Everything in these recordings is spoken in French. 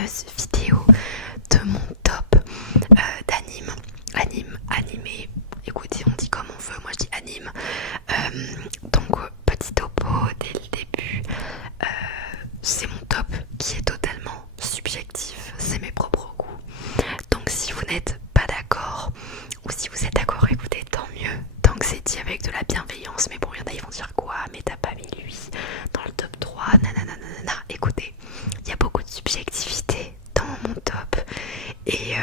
fameuse vidéo de mon top animé. Écoutez, on dit comme on veut, moi je dis anime. Donc petit topo dès le début, c'est mon top qui est totalement subjectif, c'est mes propres goûts. Donc si vous n'êtes pas d'accord, ou si vous êtes d'accord, écoutez, tant mieux, tant que c'est dit avec de la bienveillance. Mais bon, il y en a, ils vont dire quoi, mais t'as pas mis lui dans le top 3, nanana. Écoutez, il y a beaucoup de subjectivité dans mon top, et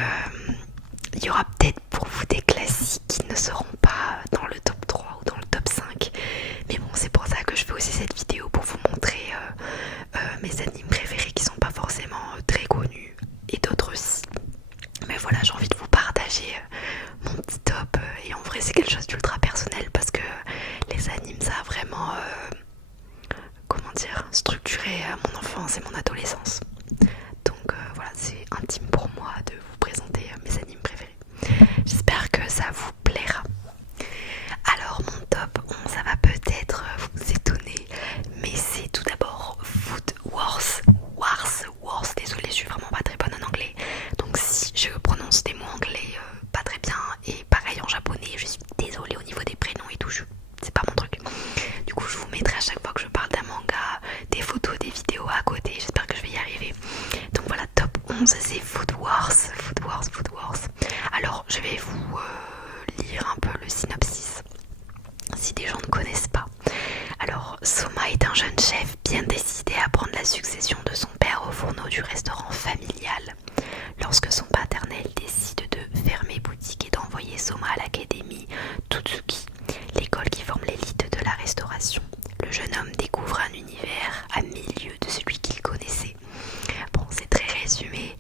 il y aura peut-être pour vous des classiques qui ne seront pas dans le top 3 ou dans le top 5. Mais bon, c'est pour ça que je fais aussi cette vidéo, pour vous montrer mes animes préférés qui sont pas forcément très connus, et d'autres aussi. Mais voilà, j'ai envie de vous partager mon petit top, et en vrai c'est quelque chose d'ultra personnel, parce que les animes, ça a vraiment comment dire, structuré mon enfance et mon adolescence. Donc voilà, c'est intime pour moi de vous présenter mes animes préférés. J'espère que ça vous plaira. Alors mon top 11, ça va peut-être vous étonner, mais c'est tout d'abord Food Wars. Désolée, je suis vraiment pas très bonne en anglais, donc si je prononce des mots anglais pas très bien, et pareil en japonais, je suis désolée au niveau des prénoms et tout, c'est pas mon truc. Du coup je vous mettrai à chaque fois que je parle d'un manga des photos, des vidéos à côté, j'espère que je vais y arriver. Donc voilà, top 11, c'est Food Wars. Alors je vais vous lire un peu le synopsis, si des gens ne connaissent pas. Alors, Soma est un jeune chef bien décidé à prendre la succession de son père au fourneau du restaurant familial. Lorsque son paternel décide de fermer boutique et d'envoyer Soma à l'académie Tutsuki, l'école qui forme l'élite de la restauration, le jeune homme découvre un univers à milieu de celui qu'il connaissait. Bon, c'est très résumé,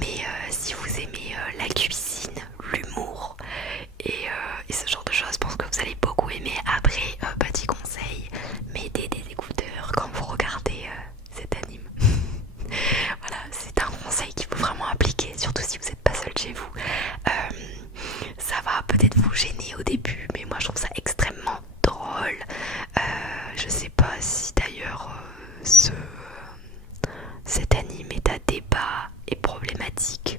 mais si vous aimez la cuisine, l'humour et ce genre de choses, je pense que vous allez beaucoup aimer. Après, petit conseil, mettez des écouteurs quand vous regardez cet anime. Voilà, c'est un conseil qu'il faut vraiment appliquer, surtout si vous n'êtes pas seul chez vous. Ça va peut-être vous gêner au début, mais moi je trouve ça extrêmement drôle. Je sais pas si d'ailleurs cet anime est à débat et problématique,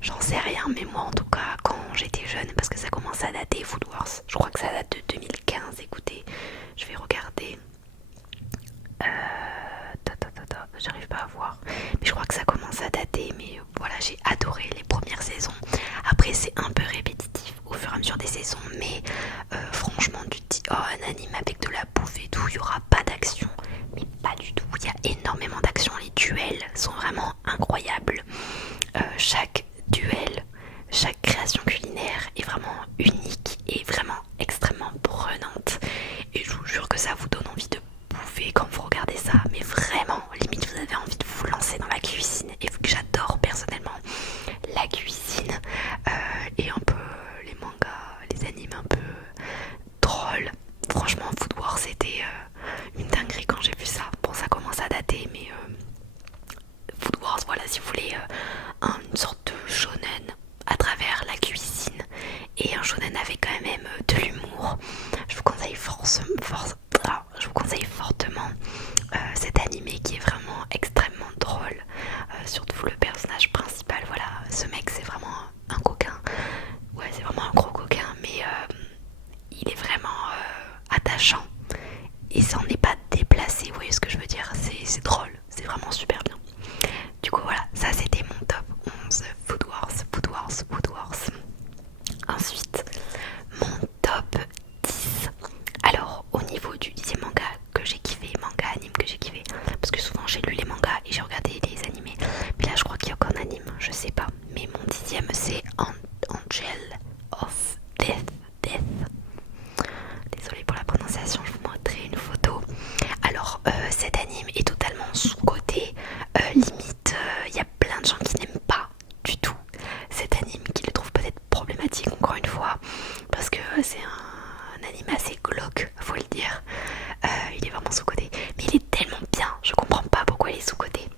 j'en sais rien, mais moi en tout cas quand j'étais jeune, parce que ça commence à dater, Food Wars, je crois que ça date de 2015, écoutez, je vais regarder, j'arrive pas à voir, mais je crois que ça commence à dater, mais voilà, j'ai adoré les premières saisons. Après c'est un peu répétitif au fur et à mesure des saisons, mais franchement tu te dis, oh, un anime avec de la bouffe et tout, il y aura pas d'action, mais pas du tout, il y a énormément d'action, les duels sont vraiment incroyables, chaque duel, chaque création culinaire est vraiment unique et vraiment extrêmement prenante, et je vous jure que ça vous donne envie de bouffer quand vous regardez ça, mais vraiment, limite vous avez envie de vous lancer dans la cuisine. Et vu que j'adore personnellement la cuisine et un peu les mangas, les animes un peu drôles, franchement Food Wars c'était une dinguerie quand j'ai vu ça. Bon, ça commence à dater, mais Food Wars, voilà, si vous voulez une sorte de shonen à travers la cuisine, et un shonen avec quand même de l'humour, je vous conseille je vous conseille fortement cet animé qui est vraiment extrêmement drôle, surtout le personnage principal. Voilà, ce mec c'est vraiment un coquin, ouais, c'est vraiment un gros coquin, mais il est vraiment attachant et ça en est pas déplacé, vous voyez ce que je veux dire, c'est drôle, c'est vraiment super bien. Du coup voilà, ça c'était mon top 11, Food Wars. Ensuite, mon top 10. Alors, au niveau du 10e manga que j'ai kiffé, manga anime que j'ai kiffé, parce que souvent j'ai lu les mangas et j'ai regardé les animés, mais là je crois qu'il y a qu'un anime, je sais pas. Mais mon 10e c'est Angel of Death. Désolée pour la prononciation, je vous montrerai une photo. Alors, cet anime est totalement sous-coté, limite, il y a plein de gens qui n'aiment pas du tout cet anime, qui le trouvent peut-être problématique encore une fois, parce que c'est un anime assez glauque, faut le dire. Il est vraiment sous-coté, mais il est tellement bien, je comprends pas pourquoi il est sous-coté.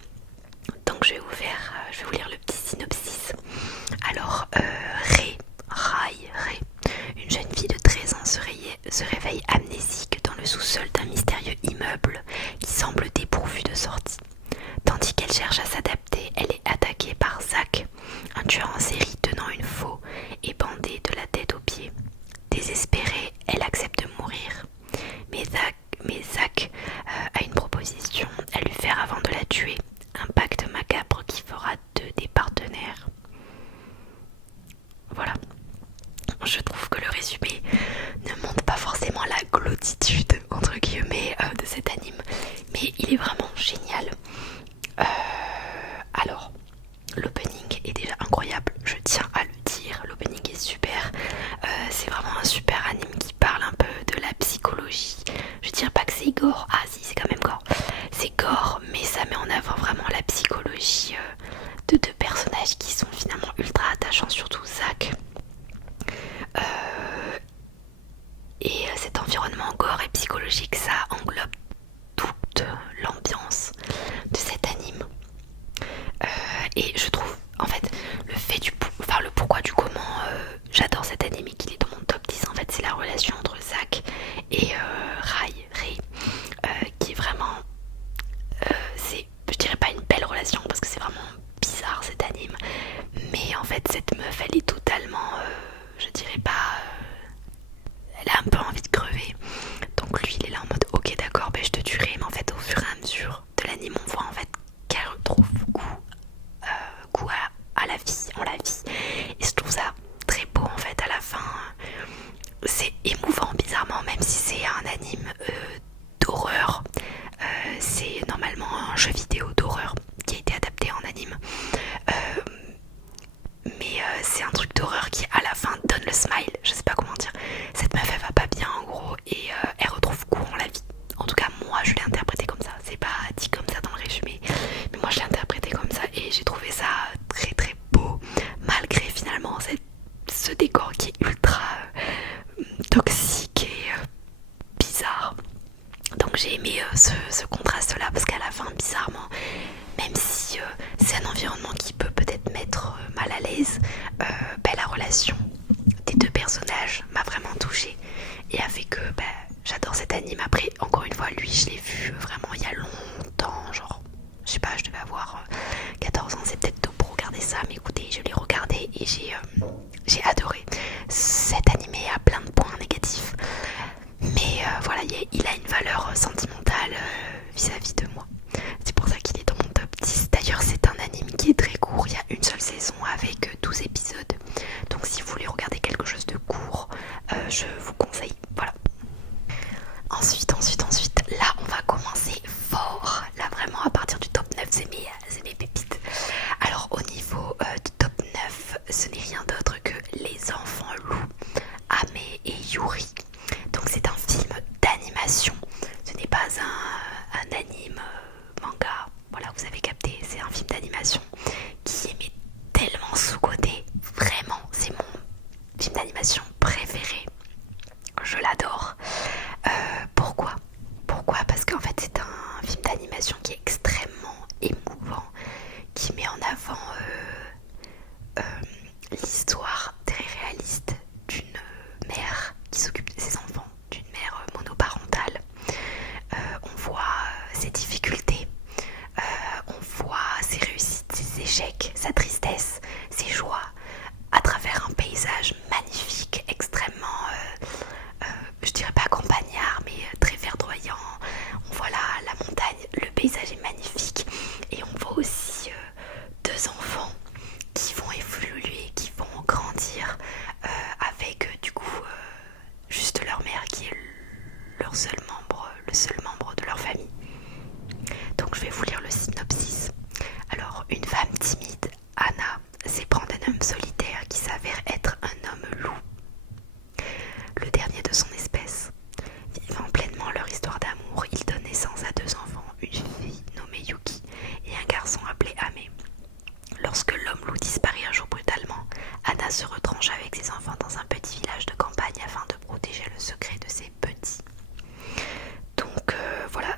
Donc je vais vous lire le petit synopsis. Alors, Rai, une jeune fille de 13 ans se réveille amnésique dans le sous-sol d'un mystérieux immeuble qui semble dépourvu de sortie. Tandis qu'elle cherche à s'adapter, elle est attaquée je trouve que le résumé ne montre pas forcément la glotitude entre guillemets de cet anime, mais il est vraiment génial. Alors, l'opening est déjà incroyable, je tiens à le dire, l'opening est super. C'est vraiment un super anime qui parle un peu de la psychologie. Je dirais pas que c'est gore, ah si, c'est quand même gore. C'est gore, mais ça met en avant vraiment la psychologie de deux personnages qui sont finalement ultra attachants, surtout Zach. Et cet environnement gore et psychologique, ça englobe toute l'ambiance de cet anime. Et je trouve, en fait, le pourquoi du comment j'adore cet anime et qu'il est dans mon top 10, en fait, c'est la relation entre Zach et Ray, qui est vraiment, je dirais pas une belle relation parce que c'est vraiment bizarre cet anime, mais en fait cette meuf elle est totalement, je dirais pas, elle a un peu envie de crever, donc lui il est là en mode ok d'accord, ben je te tuerai, mais en fait au fur et à mesure de l'anime on voit en fait qu'elle retrouve goût à la vie, et je trouve ça très beau en fait à la fin. C'est émouvant bizarrement, même si c'est un anime d'horreur. C'est normalement un jeu vidéo d'horreur qui a été adapté en anime. Mais c'est un truc d'horreur qui à la fin donne le smile. Je sais pas comment dire. Cette meuf elle va pas bien en gros et elle retrouve courant la vie. En tout cas moi je l'ai interprété comme ça. C'est pas dit comme ça dans le résumé, mais moi je l'ai interprété comme ça et j'ai trouvé ça très très beau malgré finalement ce décor qui est ultra toxique et bizarre. Donc j'ai aimé ce contraste là parce qu'à la fin bizarrement, même si c'est un environnement qui peut peut-être mettre mal à l'aise, la relation des deux personnages m'a vraiment touchée et a fait que j'adore cet anime. Après encore une fois lui je l'ai vu vraiment il y a longtemps, genre je sais pas, je devais avoir 14 ans, c'est peut-être tôt pour regarder ça, mais écoutez je l'ai regardé et j'ai adoré. Cet animé a plein de points négatifs, mais voilà, il a une valeur sentimentale vis-à-vis de moi. C'est pour ça qu'il est dans mon top 10. D'ailleurs, c'est un anime qui est très court. Il y a une seule saison avec 12 épisodes. Donc si vous voulez regarder quelque chose de court, je vous conseille. Voilà. Ensuite, là, on va commencer fort. Là, vraiment, à partir du top 9, c'est mes pépites. Alors, au niveau du top 9, ce n'est rien d'autre que Les Enfants Loups, Ame et Yuri. Donc c'est un film d'animation, ce n'est pas un anime manga, voilà vous avez capté, c'est un film d'animation qui est mais tellement sous-coté, vraiment c'est mon film d'animation préféré, je l'adore. Pourquoi Parce qu'en fait c'est un film d'animation qui est extrêmement émouvant, qui met en avant l'histoire très réaliste d'une mère qui s'occupe de ses enfants, d'une mère monoparentale. On voit ses difficultés, on voit ses réussites, ses échecs, sa tristesse, ses joies, à travers un paysage magnifique, extrêmement, je dirais pas campagnard, mais très verdoyant. On voit la montagne, le paysage est magnifique, et on voit aussi deux enfants qui vont évoluer, qui vont grandir avec du coup juste leur mère qui est le seul membre de leur famille. Donc je vais vous lire le synopsis. Alors, une femme timide, Anna, s'éprend d'un homme solitaire qui s'avère être un homme loup, le dernier de son espèce. Vivant pleinement leur histoire d'amour, ils donnent naissance à deux enfants, une fille nommée Yuki et un garçon appelé Ame. Lorsque l'homme loup disparaît un jour brutalement, Anna se retranche avec ses enfants dans un petit village de campagne afin de protéger le secret de ses petits. Donc voilà,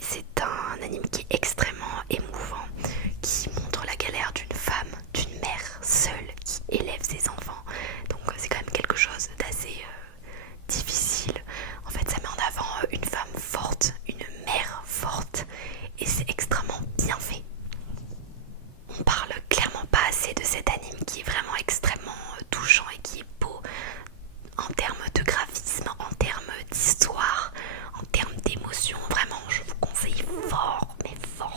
c'est un anime qui est extrêmement émouvant, qui montre la galère d'une femme, d'une mère seule qui élève ses enfants. Donc c'est quand même quelque chose d'assez difficile. En fait ça met en avant une femme forte, une mère forte, et c'est extrêmement bien fait. On parle clairement pas assez de cet anime qui est vraiment extrêmement touchant et qui est beau en termes de graphisme, en termes d'histoire, en termes d'émotion. Vraiment, je vous conseille fort, mais fort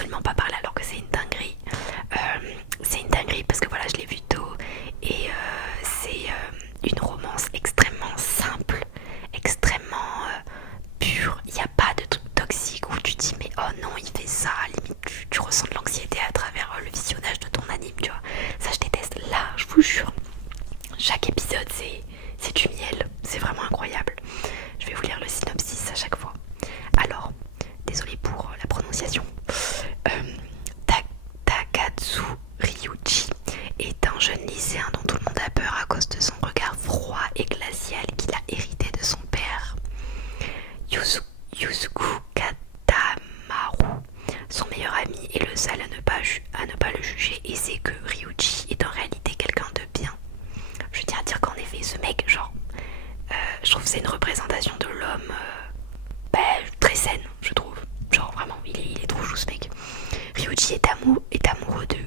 absolument pas parler alors que c'est une dinguerie. C'est une dinguerie parce que voilà, je l'ai vu tôt et c'est une romance extrêmement simple, extrêmement pure. Il n'y a pas de truc toxique où tu te dis mais oh non il fait ça, limite tu ressens de l'anxiété à travers le visionnage de ton anime, tu vois. Ça je déteste. Là, je vous jure, chaque épisode c'est du miel, c'est vraiment incroyable. Je vais vous lire le synopsis à chaque fois. Alors, désolée pour la prononciation. Takatsu Ryuji est un jeune lycéen dont tout le monde a peur à cause de son regard froid et glacial qu'il a hérité de son père. Yusuku Katamaru, son meilleur ami, est le seul à ne pas le juger et sait que Ryuji est en réalité quelqu'un de bien. Je tiens à dire qu'en effet, ce mec, genre, je trouve que c'est une représentation de l'homme très saine, je trouve. Genre vraiment, il est trop chou ce mec. Ryuji est amoureux de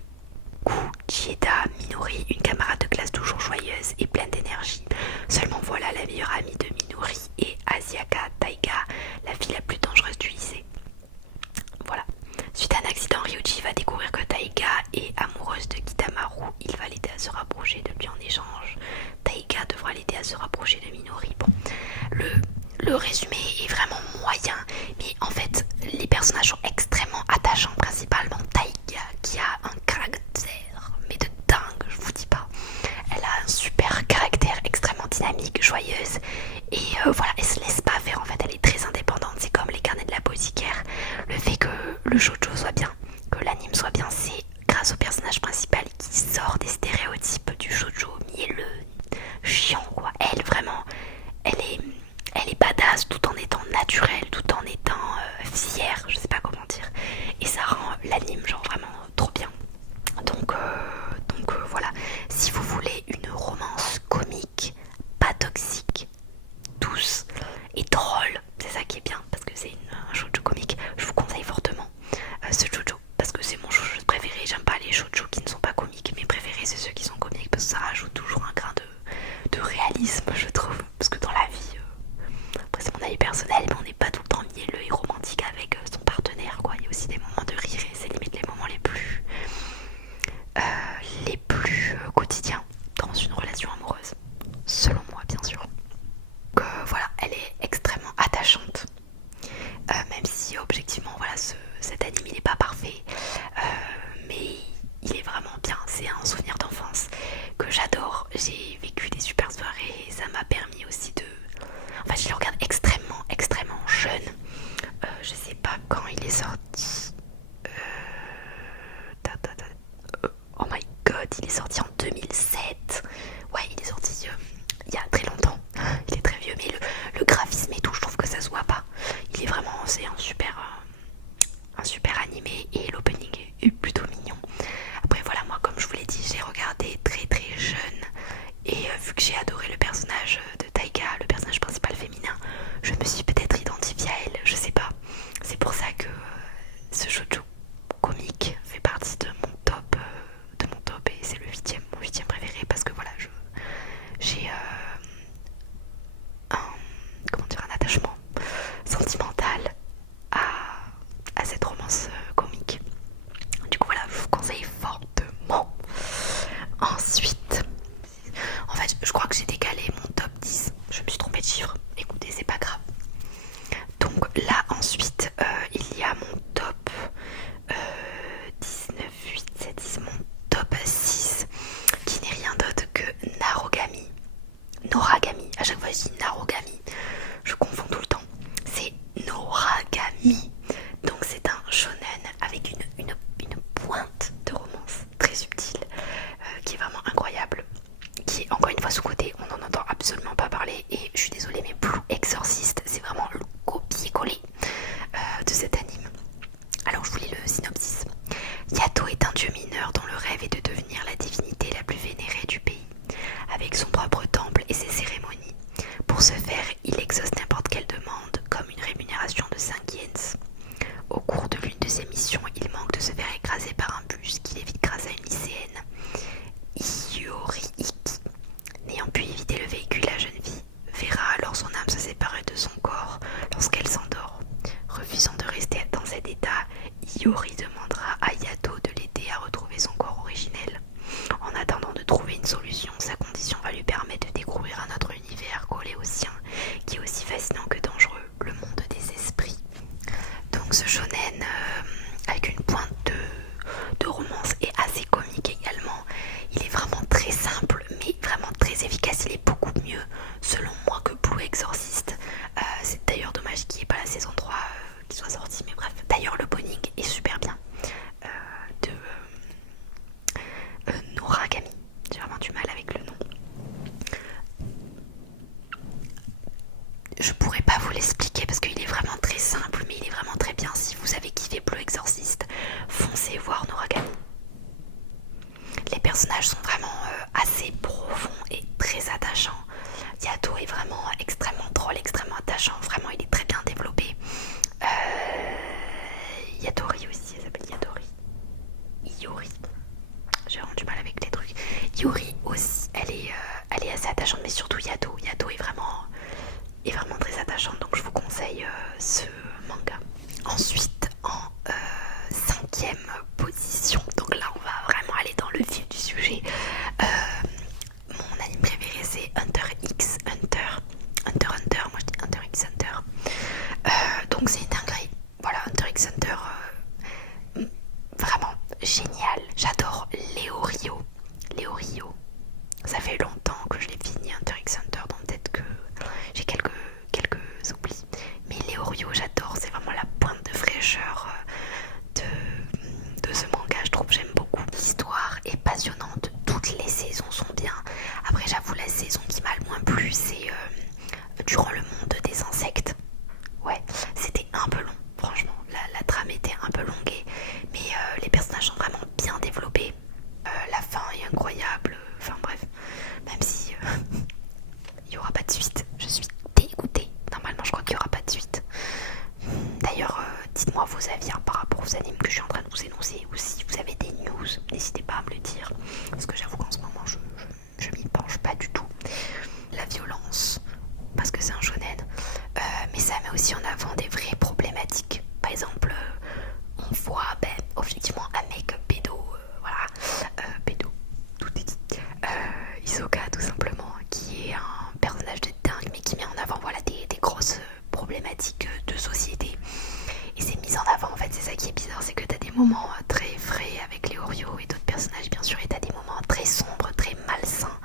Kuchieda Minori, une camarade de classe toujours joyeuse et pleine d'énergie. Seulement voilà, la meilleure amie de Minori est Asiaka Taiga, la fille la plus dangereuse du lycée. Voilà. Suite à un accident, Ryuji va découvrir que Taiga est amoureuse de Kitamaru. Il va l'aider à se rapprocher de lui en échange. Taiga devra l'aider à se rapprocher de Minori. Bon, le résumé est vraiment moyen, mais en fait, les personnages sont extrêmement attachants, principalement Taiga, qui a un caractère, mais de dingue, je vous dis pas. Elle a un super caractère extrêmement dynamique, joyeuse, et voilà, elle se laisse pas faire en fait, elle est très indépendante, c'est comme les carnets de l'apothicaire. Le fait que le shoujo soit bien, que l'anime soit bien, c'est grâce au personnage principal qui sort des stéréotypes du shoujo mielleux, chiant quoi. Elle vraiment, elle est badass tout en étant naturelle, tout en étant fière, je sais pas comment dire. Et ça rend l'anime genre vraiment trop bien. Donc voilà, si vous voulez une romance comique, pas toxique, douce et drôle, c'est ça qui est bien parce que c'est un shoujo comique, je vous conseille fortement ce shoujo parce que c'est mon shoujo préféré. J'aime pas les shoujo qui ne sont pas comiques, mes préférés c'est ceux qui sont comiques parce que ça rajoute toujours un grain de réalisme, je trouve, parce que dans la vie après c'est mon avis personnel, mais on n'est pas tout le temps mielleux et romantique avec son partenaire quoi. Il y a aussi des moments de rire et c'est limite les moments les plus quotidiens dans une relation amoureuse, selon moi bien sûr. Donc voilà, elle est extrêmement attachante, même si objectivement voilà cet anime il n'est pas parfait, mais il est vraiment bien. C'est un souvenir d'enfance que j'adore. J'ai vécu des super soirées et ça m'a permis aussi de... En fait je le regarde extrêmement jeune. Je sais pas quand il est sorti. Oh my god, il est sorti en 2007. Ouais, il est sorti il y a très longtemps. Il est très vieux, mais le graphisme et tout, je trouve que ça se voit pas. Il est vraiment, c'est un super animé et l'opening est plutôt mignon. Après voilà, moi comme je vous l'ai dit, j'ai regardé très jeune et vu que j'ai adoré le personnage de Taiga, le personnage principal féminin, je me suis peut-être identifiée à elle, je sais pas. C'est pour ça que ce shoujo comique fait partie de mon top et c'est mon huitième préféré parce que voilà, j'ai un attachement sentimental à cette romance comique. Du coup voilà, je vous conseille fortement. Ensuite, en fait je crois que j'ai décalé mon top 10, je me suis trompée de chiffre, écoutez c'est pas grave. Donc là ensuite il y a mon top 19, 8, 7, 10, mon top 6 qui n'est rien d'autre que Noragami, à chaque fois je dis Narogami, je confonds tout le temps, c'est Noragami. Donc c'est un shonen avec une pointe de romance très subtile qui est vraiment incroyable, qui est encore une fois sous-côté, on n'en entend absolument pas parler et je suis désolée mais Blue Exorcist c'est vraiment le copier-coller de cet anime. Alors je vous lis le synopsis. Yato est un dieu mineur dont le rêve est de devenir la divinité la plus vénérée du pays, avec son propre temple et ses cérémonies. Pour ce faire, il exauce n'importe quelle demande, comme une rémunération de 5 yens. Au cours de l'une de ses missions, il manque de se faire écraser par un bus qu'il évite grâce à une lycéenne, Iori Iki. N'ayant pu éviter le véhicule, la jeune fille verra alors son âme se séparer de son corps lorsqu'elle s'endort. Refusant de rester dans cet état, Iori demande génial. J'adore Léo Rio. Léo Rio. Ça fait longtemps que je l'ai fini Hunter x Hunter, donc peut-être que j'ai quelques oublis. Mais Léo Rio, j'adore. C'est vraiment la pointe de fraîcheur de ce manga. Je trouve, j'aime beaucoup. L'histoire est passionnante. Toutes les saisons sont bien. Après, j'avoue, la saison qui m'a le moins plu, c'est Durant le monde des insectes. Ouais, c'était un peu long. Franchement, la trame était un peu longuée. Mais les personnages sont vraiment bien développés. La fin est incroyable. Enfin bref, même si il n'y aura pas de suite, je suis dégoûtée. Normalement, je crois qu'il n'y aura pas de suite. D'ailleurs, dites-moi vos avis par rapport aux animes que je suis en train de vous énoncer, ou si vous avez des news, n'hésitez pas à me le dire. Parce que j'avoue qu'en ce moment, je m'y penche pas du tout. La violence, parce que c'est un shonen, mais ça met aussi en avant des vraies problématiques. Par exemple, on voit objectivement un mec pédo, pédo, tout est dit. Hisoka tout simplement, qui est un personnage de dingue, mais qui met en avant des grosses problématiques de société. Et c'est mis en avant, en fait, c'est ça qui est bizarre, c'est que t'as des moments très frais avec les Orio et d'autres personnages bien sûr, et t'as des moments très sombres, très malsains.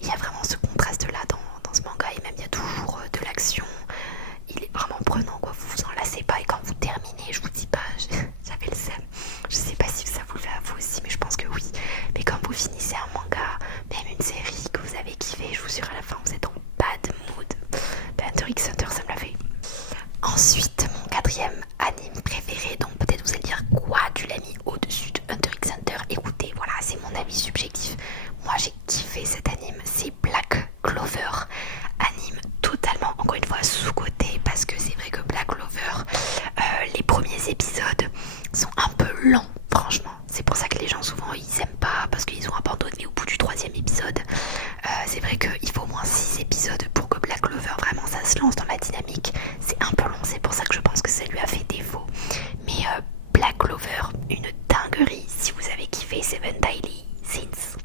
Il y a vraiment ce contraste là dans ce manga, et même il y a toujours de l'action. Il est vraiment prenant, quoi. Vous vous en lassez pas, et quand vous terminez, je vous dis pas, j'avais le seum. Je sais pas si ça vous le fait à vous aussi, mais je pense que oui. Mais quand vous finissez un manga, même une série que vous avez kiffé, je vous jure, à la fin vous êtes en bad mood. Hunter x Hunter, ça me l'a fait. Ensuite, mon quatrième anime préféré, donc peut-être vous allez dire quoi, tu l'as mis au-dessus de Hunter x Hunter. Écoutez, voilà, c'est mon avis subjectif. Moi j'ai kiffé cet anime, c'est Black Clover. Anime totalement, encore une fois, sous-coté, parce que c'est vrai que Black Clover, les premiers épisodes sont un peu lents, franchement. C'est pour ça que les gens souvent ils aiment pas, parce qu'ils ont abandonné au bout du 3e épisode. C'est vrai qu'il faut au moins 6 épisodes pour que Black Clover vraiment ça se lance dans la dynamique. C'est un peu long, c'est pour ça que je pense que ça lui a fait défaut. Mais Black Clover, une dinguerie. Si vous avez kiffé Seven Daily Sins,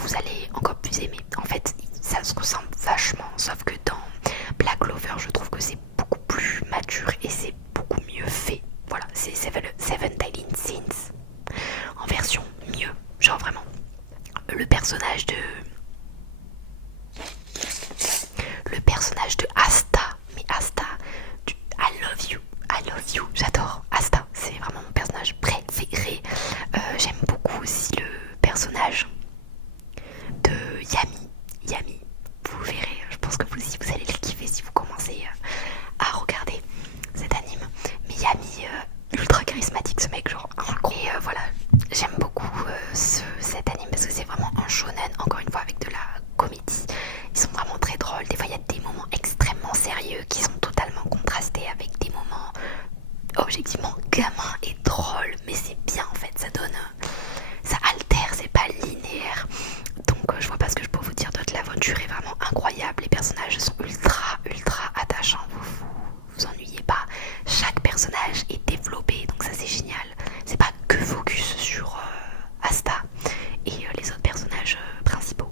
vous allez encore plus aimer. En fait, ça se ressemble vachement, sauf que dans Black Clover, je trouve que c'est beaucoup plus mature et c'est beaucoup mieux fait. Voilà, c'est Seven Daily Sins en version mieux. Genre vraiment, le personnage de Asta, mais Asta, I love you, j'adore Asta, c'est vraiment mon personnage préféré. J'aime beaucoup aussi le personnage de Yami, vous verrez, je pense que vous aussi vous allez le kiffer si vous commencez à regarder cet anime. Mais Yami, ultra charismatique ce mec, genre incroyable. Et voilà, j'aime beaucoup cet anime parce que c'est vraiment un shonen, encore une fois avec de la comédie. Ils sont vraiment très drôles, des fois il y a des moments extrêmement sérieux qui sont totalement contrastés avec des moments objectivement gamins et drôles, mais c'est bien en fait, ça altère, c'est pas linéaire. Donc je vois pas ce que je peux vous dire d'autre. L'aventure est vraiment incroyable, les personnages sont ultra attachants, vous ennuyez pas, chaque personnage est développé, donc ça c'est génial. C'est pas que focus sur Asta et les autres personnages principaux,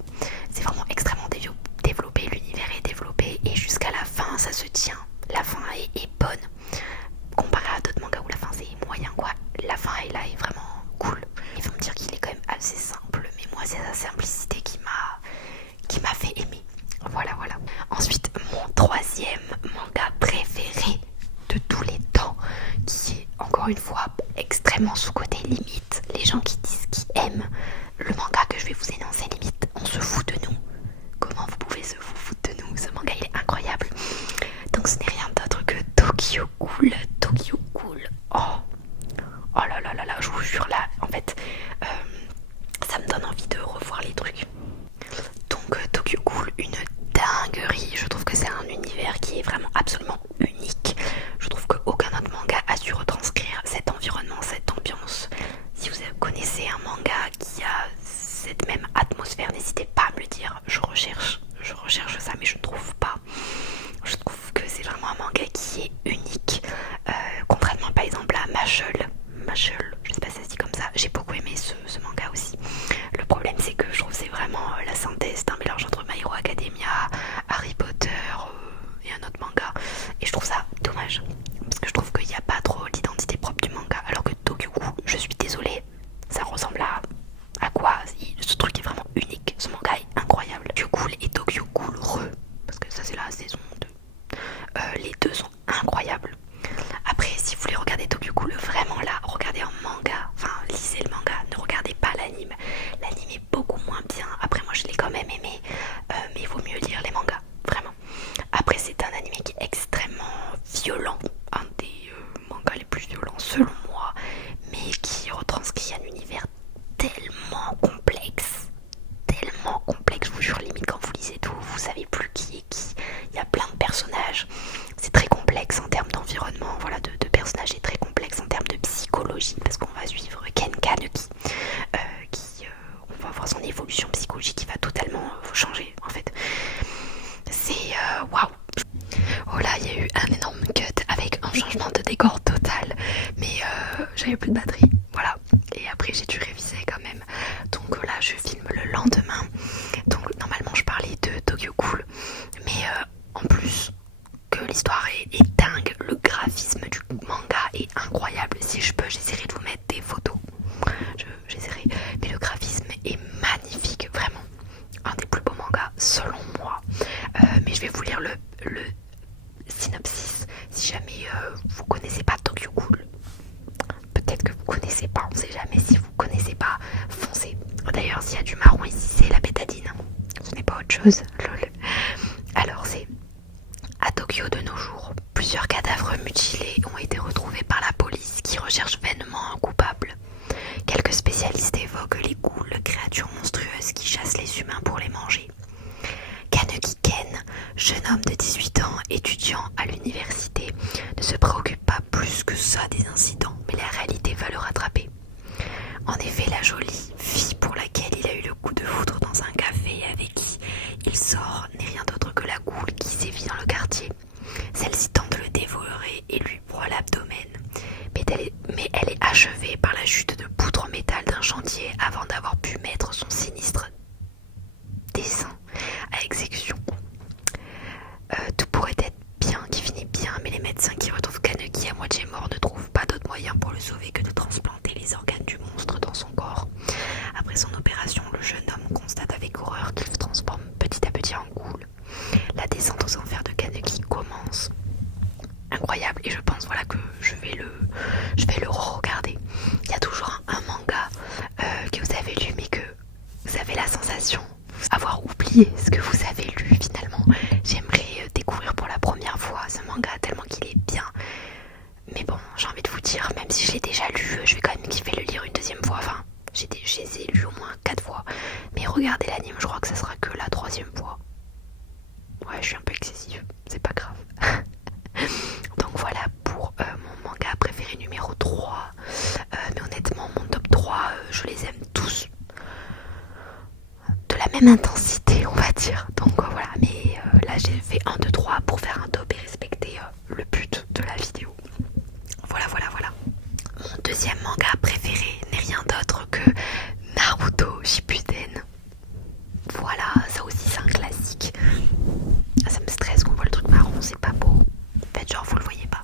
c'est vraiment extrêmement développé, l'univers est développé et jusqu'à la fin ça se tient. La fin est bonne comparé à d'autres mangas où la fin c'est moyen quoi. La fin est là, est vraiment cool. Ils vont me dire qu'il est quand même assez simple, mais moi c'est sa simplicité qui m'a fait aimer. Voilà. Ensuite, mon 3e manga préféré de tous les temps, qui est encore une fois extrêmement sous-coté, limite. Les gens qui disent qu'ils aiment le manga que je vais vous énoncer, limite, on se fout de nous. Comment vous pouvez se foutre de nous? Ce manga il est incroyable. Donc ce n'est rien d'autre que Tokyo Ghoul. Oh là, je vous jure là, en fait, ça me donne envie de revoir les trucs. Donc Tokyo Ghoul, une dinguerie. Je trouve que c'est un univers qui est vraiment absolument unique. Je trouve qu'aucun autre manga a su retranscrire cet environnement, cette ambiance. Si vous connaissez un manga qui a cette même atmosphère, n'hésitez pas à me le dire. Je recherche ça, mais je ne trouve pas. Je trouve que c'est vraiment un manga qui est unique. Contrairement par exemple à Mashle, je sais pas si ça se dit comme ça, j'ai beaucoup aimé ce manga aussi. Le problème c'est que je trouve que c'est vraiment la synthèse d'un mélange entre My Hero Academia, Harry Potter et un autre manga. Et je trouve ça dommage, parce que je trouve qu'il n'y a pas trop l'identité propre du manga, alors que Tokyo Ghoul, je suis désolée, j'avais plus de batterie, voilà. Et après j'ai dû réviser quand même. Donc là je filme le lendemain. Donc normalement je parlais de Tokyo Ghoul, mais en plus que l'histoire est dingue, le graphisme du manga est incroyable. Si je peux, j'essaierai de vous mettre des photos. J'essaierai, mais le graphisme est magnifique, vraiment. Un des plus beaux mangas selon moi. Mais je vais vous lire le synopsis. Si jamais vous connaissez pas Tokyo Ghoul, peut-être que vous connaissez pas, on sait jamais. Si vous connaissez pas, foncez. D'ailleurs, s'il y a du marron ici, c'est la bétadine. Ce n'est pas autre chose. Lol. Alors c'est à Tokyo de nos jours, plusieurs cadavres mutilés ont été retrouvés par la police qui recherche vainement un coupable. Quelques spécialistes évoquent les ghouls, créatures monstrueuses qui chassent les humains pour les manger. Kaneki Ken, jeune homme de 18 ans, étudiant à l'université, ne se préoccupe pas plus que ça des incidents, mais la réalité va le rattraper. En effet, la jolie fille pour laquelle il a eu le coup de foudre dans un café et avec qui il sort n'est rien d'autre que la goule qui sévit dans le quartier. Celle-ci tente de le dévorer et lui broie l'abdomen, mais elle est achevée par la chute de poutres en métal d'un chantier avant d'avoir pu mettre son sinistre dessein à exécution. Tout pourrait être bien, qui finit bien, mais les médecins qui retrouvent Kaneki à moitié mort ne trouvent pas d'autre moyen pour le sauver que de transplanter les organes du monstre dans son corps. Après son opération, le jeune homme constate avec horreur qu'il se transforme petit à petit en ghoul. La descente aux enfers de Kaneki commence. Incroyable, et je pense voilà que je vais le re-regarder. Il y a toujours un manga que vous avez lu mais que vous avez la sensation d'avoir oublié ce que vous avez lu finalement. J'aimerais découvrir pour la première fois ce manga tellement qu'il est bien. Mais bon, j'ai envie de vous dire, même si je l'ai déjà lu, je vais quand même kiffer le lire une deuxième fois. Enfin, je les ai lus au moins 4 fois. Mais regardez l'anime, je crois que ça sera que la 3e fois. Ouais, je suis un peu excessive, c'est pas grave. Donc voilà pour mon manga préféré numéro 3. Mais honnêtement, mon top 3, je les aime tous de la même intensité, on va dire. Donc voilà, mais là j'ai fait 1, 2, 3 pour faire un top et respecter le but de la vidéo. Voilà. Mon deuxième manga préféré n'est rien d'autre que Naruto Shippuden. Voilà, ça aussi c'est un classique. Ça me stresse qu'on voit le truc marron, c'est pas beau. Faites genre vous le voyez pas.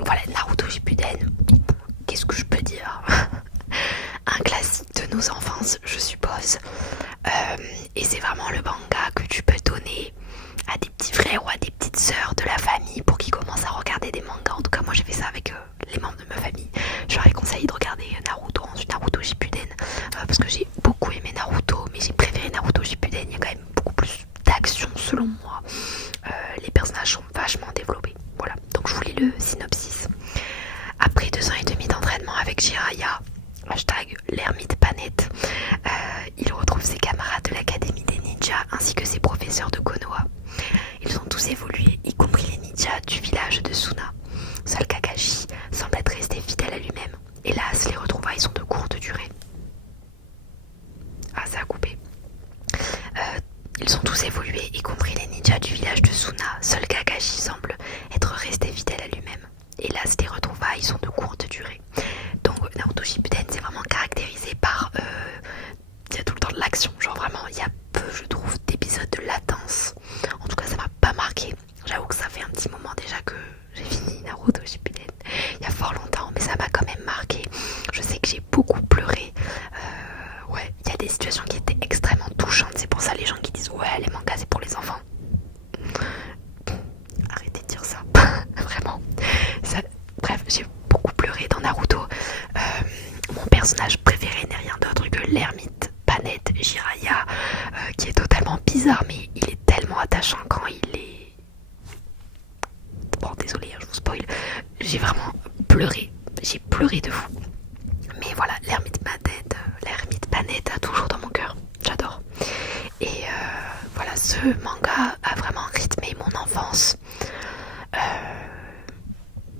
Voilà, Naruto Shippuden. Qu'est-ce que je peux dire? Un classique de nos enfances, je suppose. Et c'est vraiment le manga que tu peux donner à des petits frères ou à des petites sœurs de la famille pour qu'ils commencent à regarder des mangas. En tout cas, moi j'ai fait ça avec les membres de ma famille. Je leur ai conseillé de regarder Naruto, ensuite Naruto Shippuden, parce que j'ai beaucoup aimé Naruto, mais j'ai préféré Naruto Shippuden. Il y a quand même beaucoup plus d'action selon moi. Les personnages sont vachement développés. Voilà, donc je vous lis le synopsis. Après 2 ans et demi d'entraînement avec Jiraiya, hashtag l'ermite Panette, il retrouve ses camarades de l'académie des ninjas ainsi que ses professeurs de Konoha. Ils ont tous évolué, y compris les ninjas du village de Suna. Seul Kakashi semble être resté fidèle à lui-même. Hélas, les retrouvailles sont de courte durée. Ah, ça a coupé. Ils ont tous évolué, y compris les ninjas du village de Suna. Seul Kakashi semble être resté fidèle à lui-même. Hélas, les retrouvailles sont de courte durée. Donc Naruto Shippuden, c'est vraiment caractérisé par... il y a tout le temps de l'action. Genre vraiment, il y a peu, je trouve, d'épisodes de latence. En tout cas, ça m'a pas marqué. J'avoue que ça fait un petit moment déjà que j'ai fini Naruto Shippuden. Il y a fort longtemps, mais ça m'a quand même marqué. Je sais que j'ai beaucoup pleuré. Ouais, il y a des situations qui étaient extrêmement touchantes. C'est pour ça les gens qui disent ouais, les mangas c'est pour les enfants. Arrêtez de dire ça. Vraiment. Bref, j'ai beaucoup pleuré dans Naruto. Mon personnage préféré n'est rien d'autre que l'ermite Panette Jiraiya, qui est totalement bizarre, mais il est tellement attachant quand il est... Bon, désolé, je vous spoil. J'ai vraiment pleuré. J'ai pleuré de fou. Mais voilà, l'ermite Panette a toujours dans mon cœur. J'adore. Et voilà, ce manga a vraiment rythmé mon enfance.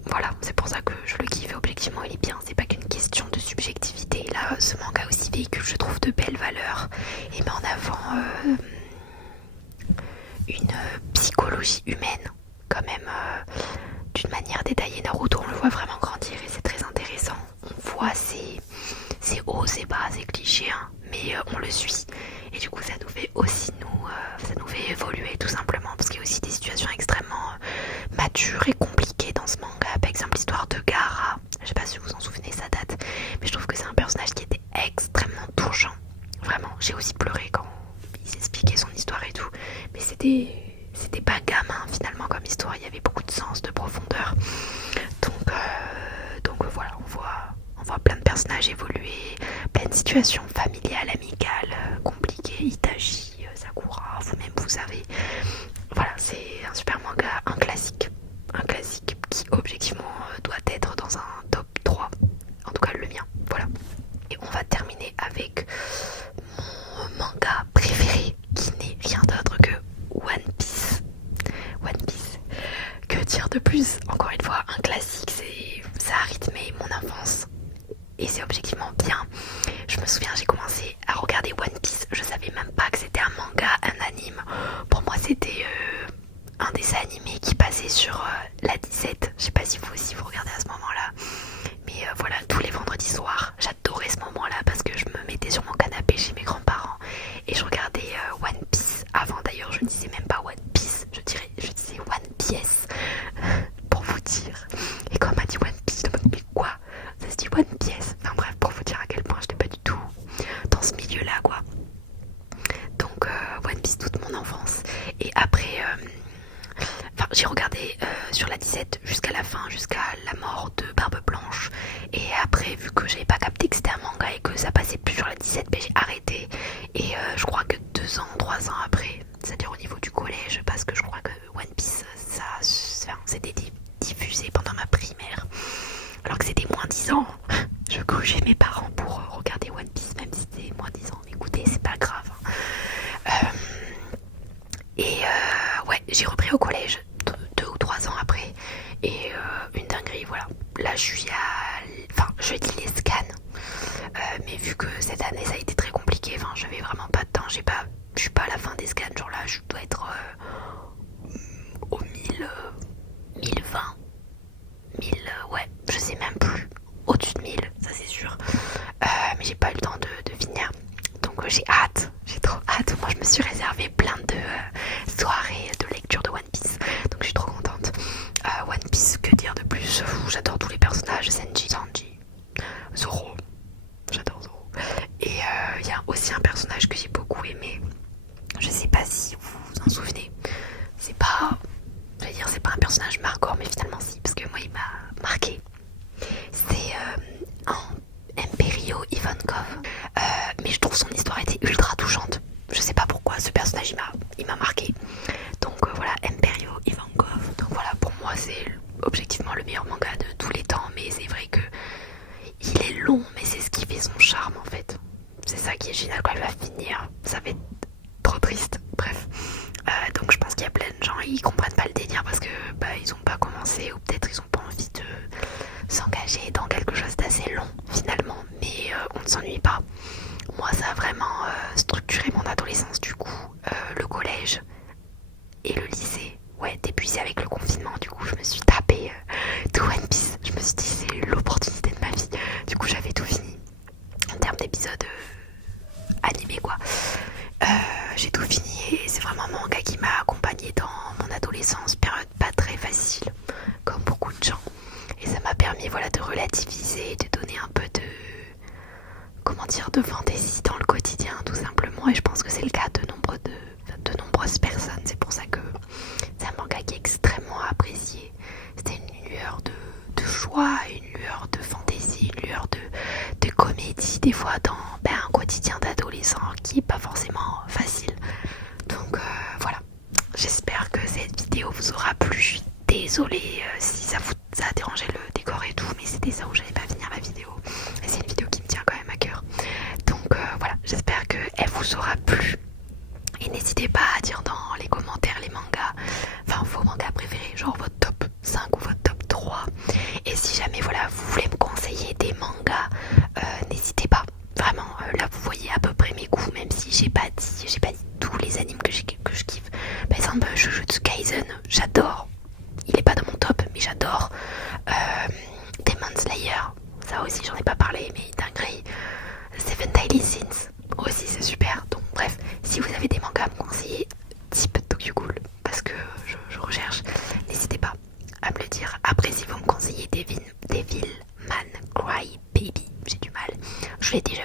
Voilà, c'est pour ça que je le kiffe. Objectivement, il est bien. C'est pas qu'une question de subjectivité. Là, ce manga aussi véhicule, je trouve, de belles valeurs et met en avant une psychologie humaine, quand même, d'une manière détaillée. Naruto, on le voit vraiment grandir et c'est très intéressant. cliché, hein, mais on le suit. Et du coup ça nous fait aussi ça nous fait évoluer tout simplement, parce qu'il y a aussi des situations extrêmement matures et compliquées dans ce manga. Par exemple l'histoire de Gaara, je sais pas si vous vous en souvenez, ça date, mais je trouve que c'est un personnage qui était extrêmement touchant. Vraiment, j'ai aussi pleuré quand il expliquait son histoire et tout, mais c'était pas gamin finalement comme histoire, il y avait beaucoup de sens, de profondeur. Donc voilà, on voit plein de personnages évoluer, plein de situations familiales, amicales, compliquées, Itachi, Sakura, vous-même vous savez. Voilà, c'est un super manga, un classique qui objectivement doit être dans un top 3, en tout cas le mien, voilà. Et on va terminer avec mon manga préféré, qui n'est rien d'autre que One Piece. One Piece. Que dire de plus? Encore une fois, un classique, ça a rythmé mon enfance. Et c'est objectivement bien. Je me souviens, j'ai commencé à regarder One Piece. Je savais même pas que c'était un manga, un anime. Pour moi, c'était un dessin animé qui passait sur la 17. Je sais pas si vous aussi vous regardez à ce moment-là. Mais voilà, tous les vendredis soirs, j'adorais ce moment-là parce que je me mettais sur mon canapé chez mes grands-parents et je regardais One Piece. Avant d'ailleurs, je ne disais même pas One Piece, je disais One Piece pour vous dire. Et quand on m'a dit One Piece, je me dis mais quoi? Ça se dit One Piece. Enfin bref, pour vous dire à quel point j'étais pas du tout dans ce milieu-là, quoi. Donc One Piece toute mon enfance. Et après, j'ai regardé sur la 17 jusqu'à la fin, jusqu'à la mort de Barbe Blanche. Et après, vu que j'avais pas capté que c'était un manga et que ça passait plus sur la 17, ben j'ai arrêté. Et je crois que 2 ans, 3 ans après, c'est-à-dire au niveau du collège, parce que je crois que One Piece, c'était diffusé pendant ma primaire. Alors que c'était moins 10 ans. Je couchais mes parents pour regarder One Piece, même si c'était moins 10 ans. Mais écoutez, c'est pas grave. Ouais, j'ai repris au collège 2 ou 3 ans après. Et une dinguerie, voilà. Là, je suis je lis les scans. Mais vu que cette année, ça a été très compliqué, j'avais vraiment pas de temps. Je suis pas à la fin des scans. Genre là, je dois être au 1020. 1000, ouais, je sais même plus. Au-dessus de 1000, ça c'est sûr. Mais j'ai pas eu le temps de finir. Donc j'ai hâte, j'ai trop hâte. Moi je me suis réservé plein de soirées de lecture de One Piece. Donc je suis trop contente. One Piece, que dire de plus? J'adore tous les personnages, Senji, Sanji, Zoro. J'adore Zoro. Et il y a aussi un personnage que j'ai beaucoup aimé. Je sais pas si vous vous en souvenez. C'est pas un personnage marquant, mais finalement si, parce que moi il m'a marqué. C'est Emperio Ivankov. Mais je trouve son histoire était ultra touchante. Je sais pas pourquoi ce personnage il m'a marqué. Donc voilà, Emperio Ivankov. Donc voilà, pour moi c'est objectivement le meilleur manga de tous les temps. Mais c'est vrai que il est long, mais c'est ce qui fait son charme en fait. C'est ça qui est génial quand il va finir. Ça va être trop triste. Bref. Donc je pense qu'il y a plein de gens, ils comprennent pas le délire parce que ils ont pas commencé, ou peut-être ils ont pas envie de s'engager dans quelque chose d'assez long finalement, mais on ne s'ennuie pas. Moi ça a vraiment structuré mon adolescence du coup, le collège et le lycée. Ouais, épuisé avec le confinement, du coup je me suis tapé tout One Piece. Je me suis dit c'est l'opportunité de ma vie. Du coup j'avais tout fini en termes d'épisodes animés quoi. J'ai tout fini et c'est vraiment un manga qui m'a accompagnée dans mon adolescence, période pas très facile, comme beaucoup de gens. Et ça m'a permis de relativiser, de donner un peu de fantaisie dans le quotidien tout simplement. Et je pense que c'est le cas de nombreuses personnes. C'est pour ça que c'est un manga qui est extrêmement apprécié. C'était une lueur de joie, une lueur de fantaisie, une lueur de comédie des fois dans un quotidien d'adolescent qui est pas forcément facile. Donc voilà, j'espère que cette vidéo vous aura plu. Je suis désolée si ça a dérangé le décor et tout, mais c'était ça où j'allais pas finir la vidéo. Et c'est une vidéo qui me tient quand même à cœur. Donc voilà, j'espère qu'elle vous aura plu. Et n'hésitez pas à dire dans les commentaires les mangas, vos mangas préférés, genre votre top 5 ou votre top 3. Et si jamais vous voulez me conseiller des mangas, n'hésitez pas. Vraiment, là vous voyez à peu près mes goûts, même si j'ai pas dit tous les animes que je kiffe. Par exemple, Jujutsu Kaisen, j'adore. Il est pas dans mon top, mais j'adore. Demon Slayer, ça aussi j'en ai pas parlé, mais dinguerie. C'est Seven Deadly Sins aussi c'est super. Donc bref, si vous avez des mangas à me conseiller type Tokyo Ghoul, parce que je recherche, n'hésitez pas à me le dire. Après si vous me conseillez Devilman Cry Baby, j'ai du mal, je l'ai déjà